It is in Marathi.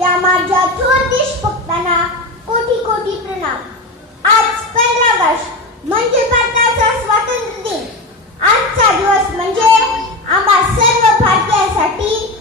त्या माझ्या थोर देशभक्तांना कोटी कोटी प्रणाम. आज 15 ऑगस्ट म्हणजे भारताचा स्वातंत्र्य दिन. आजचा दिवस म्हणजे आम्हा सर्व भारतीयांसाठी